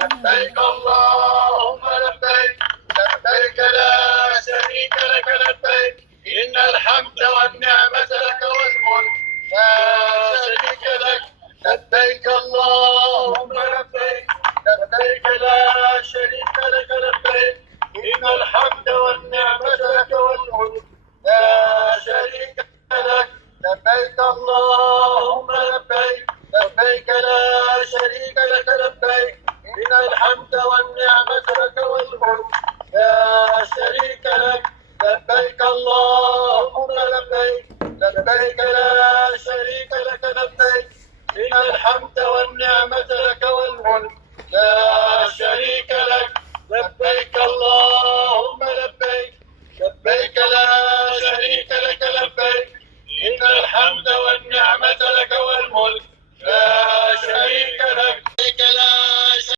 لبيك اللهم لبيك، لبيك لا شريك لك لبيك، إن الحمد والنعمة لك والملك لا شريك لك. لبيك اللهم لبيك، لبيك لا شريك لك لبيك، إن الحمد والنعمة لك والملك لا شريك لك. لبيك اللهم لبيك، لبيك لا شريك لك لبيك، إن الحمد والنعمة لك والملك لا شريك لك. لبيك اللهم لبيك، لبيك لا شريك لك لبيك، إن الحمد والنعمة لك والملك لا